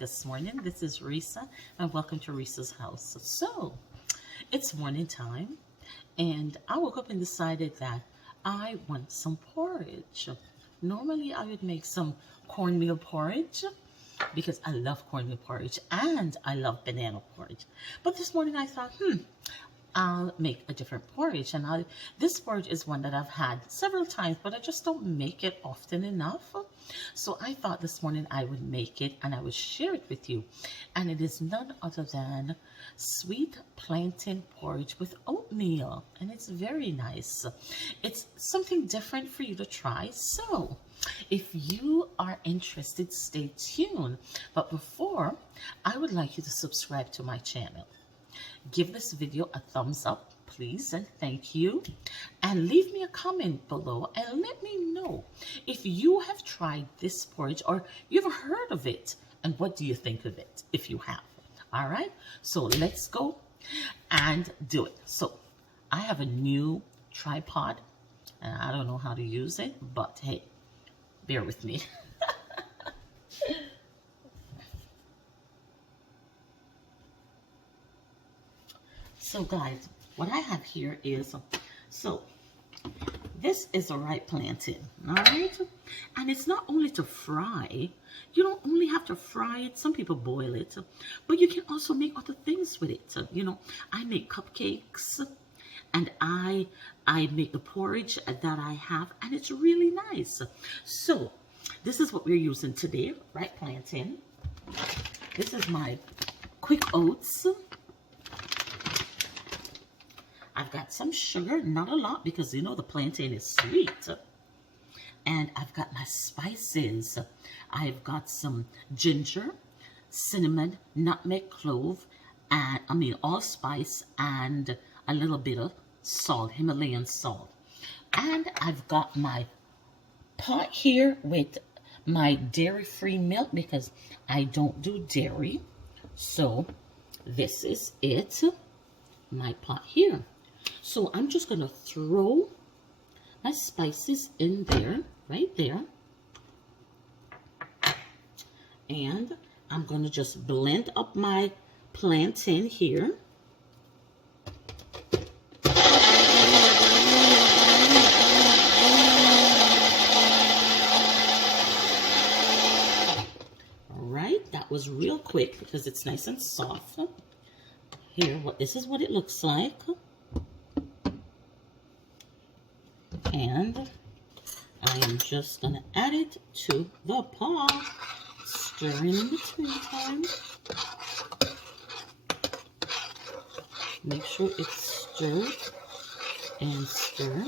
this morning. This is Risa, and welcome to Risa's house. So, it's morning time, and I woke up and decided that I want some porridge. Normally, I would make some cornmeal porridge because I love cornmeal porridge and I love banana porridge. But this morning I thought, I'll make a different porridge. And this porridge is one that I've had several times, but I just don't make it often enough. So I thought this morning I would make it and I would share it with you. And it is none other than sweet plantain porridge with oatmeal. And it's very nice. It's something different for you to try. So if you are interested, stay tuned. But before, I would like you to subscribe to my channel. Give this video a thumbs up, please, and thank you. And leave me a comment below and let me know if you have tried this porridge or you've heard of it and what do you think of it if you have. All right, so let's go and do it. So I have a new tripod and I don't know how to use it, but hey, bear with me. So guys, what I have here is, this is a ripe plantain, all right? And it's not only to fry. You don't only have to fry it. Some people boil it, but you can also make other things with it. You know, I make cupcakes and I make the porridge that I have, and it's really nice. So this is what we're using today, ripe plantain. This is my quick oats. I've got some sugar, not a lot because you know the plantain is sweet. And I've got my spices. I've got some ginger, cinnamon, nutmeg, clove, and allspice, and a little bit of salt, Himalayan salt. And I've got my pot here with my dairy-free milk because I don't do dairy. So this is it, my pot here. So I'm just going to throw my spices in there, right there. And I'm going to just blend up my plantain here. All right, that was real quick because it's nice and soft. Here, this is what it looks like. And I am just going to add it to the pot, stirring in between time. Make sure it's stirred and stir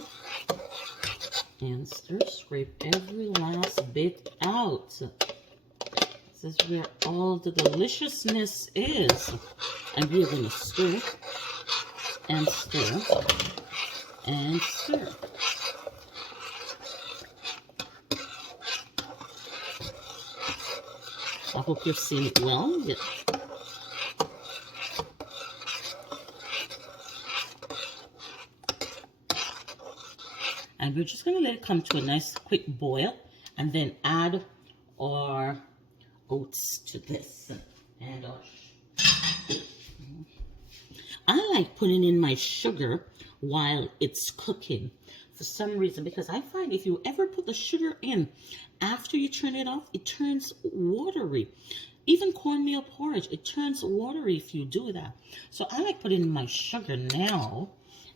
and stir. Scrape every last bit out. This is where all the deliciousness is. And we're going to stir and stir and stir. I hope you're seeing it well. Yeah. And we're just going to let it come to a nice quick boil and then add our oats to this. And I like putting in my sugar while it's cooking for some reason, because I find if you ever put the sugar in after you turn it off, it turns watery. Even cornmeal porridge, it turns watery if you do that. So I like putting in my sugar now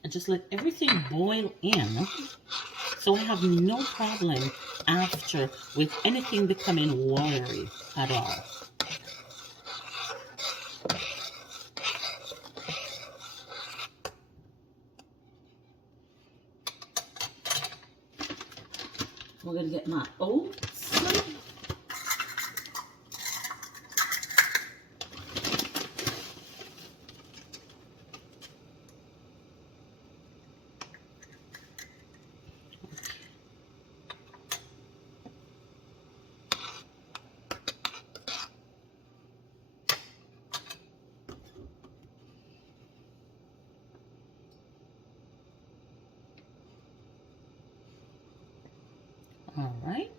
and just let everything boil in. So I have no problem after with anything becoming watery at all. We're going to get my oats. All right.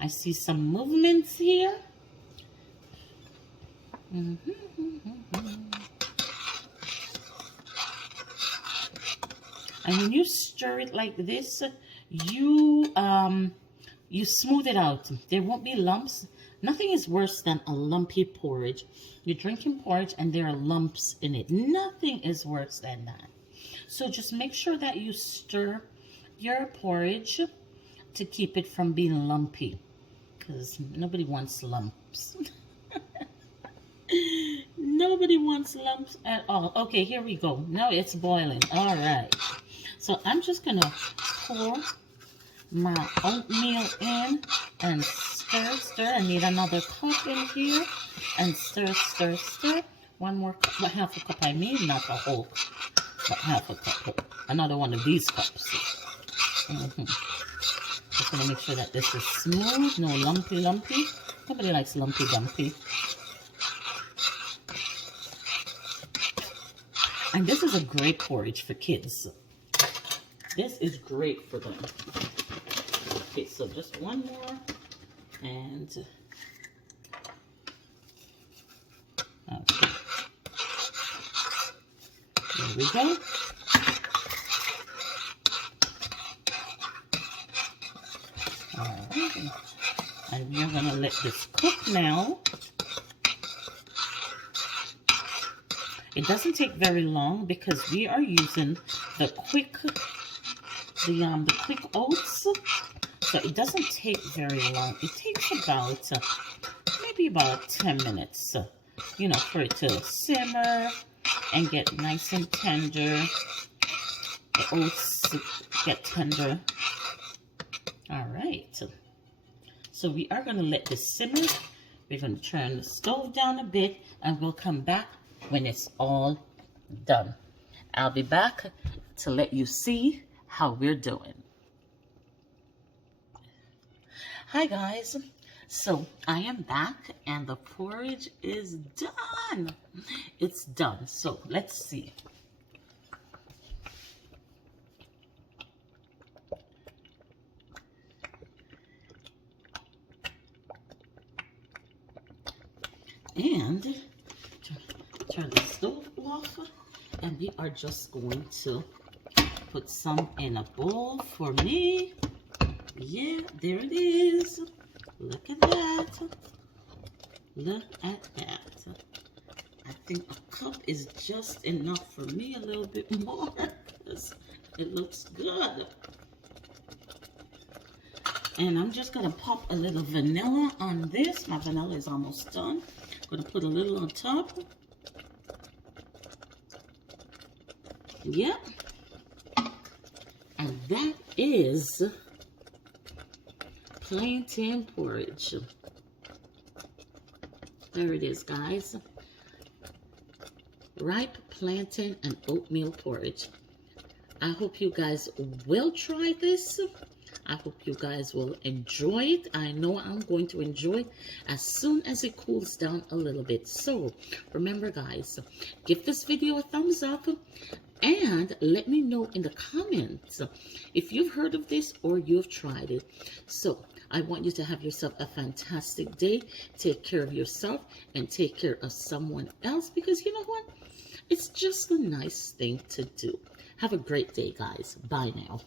I see some movements here. And when you stir it like this, you you smooth it out. There won't be lumps. Nothing is worse than a lumpy porridge. You're drinking porridge and there are lumps in it. Nothing is worse than that. So just make sure that you stir your porridge to keep it from being lumpy, because nobody wants lumps. Nobody wants lumps at all. Okay, here we go. Now it's boiling. All right. So I'm just going to pour my oatmeal in and stir, stir. I need another cup in here and stir, stir, stir. One more cup, half a cup I mean, not a whole, but half a cup. Another one of these cups. Just going to make sure that this is smooth, no lumpy, lumpy. Nobody likes lumpy, dumpy. And this is a great porridge for kids. This is great for them. Okay, so just one more. And okay. There we go. All right. And we're going to let this cook now. It doesn't take very long because we are using the quick oats, so it doesn't take very long. It takes about maybe about 10 minutes, you know, for it to simmer and get nice and tender. The oats get tender. All right, so we are going to let this simmer. We're going to turn the stove down a bit, and we'll come back when it's all done. I'll be back to let you see how we're doing. Hi guys, so I am back and the porridge is done. It's done, so let's see. And turn the stove off, and we are just going to put some in a bowl for me. Yeah, there it is. Look at that. Look at that. I think a cup is just enough for me, a little bit more, because it looks good. And I'm just going to pop a little vanilla on this. My vanilla is almost done. I'm going to put a little on top. Yep. And that is plantain porridge. There it is, guys. Ripe plantain and oatmeal porridge. I hope you guys will try this. I hope you guys will enjoy it. I know I'm going to enjoy it as soon as it cools down a little bit. So remember, guys, give this video a thumbs up and let me know in the comments if you've heard of this or you've tried it. So I want you to have yourself a fantastic day. Take care of yourself and take care of someone else, because you know what? It's just a nice thing to do. Have a great day, guys. Bye now.